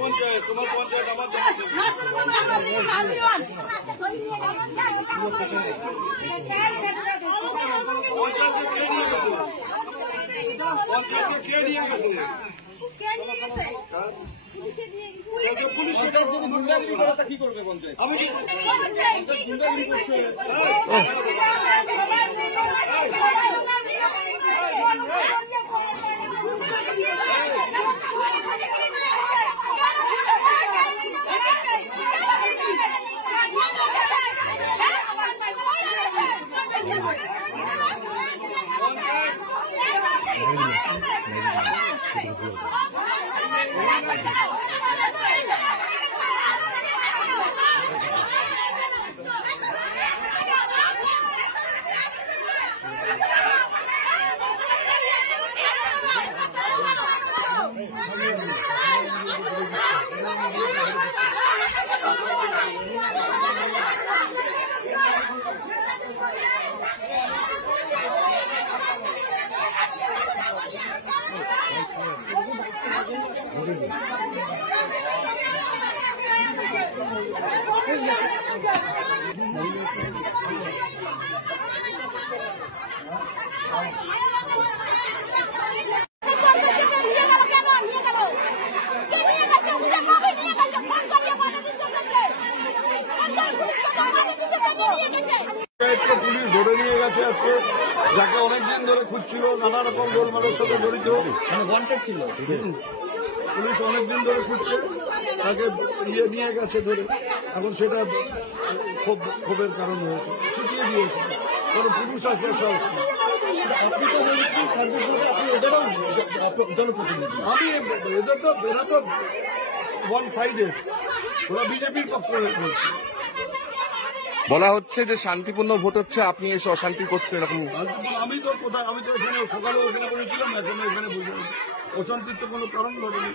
পঞ্চায়েত তোমার পঞ্চায়েত আমার পঞ্চায়েতকে কে নিয়ে গেছে? পঞ্চায়েতকে কে নিয়ে গেছে? পুলিশ গুন্ডাগিরি করাটা কি করবে পঞ্চায়েত? আমি গুন্ডাগিরি করছে। পুলিশ ধরে নিয়ে গেছে আজকে, যাকে অনেকদিন ধরে খুঁজছিল, নানা রকম গোলমালের সাথে জড়িত ছিল। পুলিশ অনেকদিন ধরে খুঁজছে, তাকে নিয়ে গেছে ধরে। এখন সেটা ক্ষোভের কারণ হয়েছে, শিখিয়ে দিয়েছে। কারণ পুলিশ আসবে সব। আমি এরা তো ওয়ান সাইডেড, ওরা বিজেপির পক্ষে হয়েছে। বলা হচ্ছে যে শান্তিপূর্ণ ভোট হচ্ছে, আপনি এসে অশান্তি করছেন এরকম। আমি তো কোথায়, আমি তো এখানে সকালেও এখানে বলেছিলাম, এখন এখানে বুঝলাম অশান্তির তো কোনো কারণ ঘটেনি।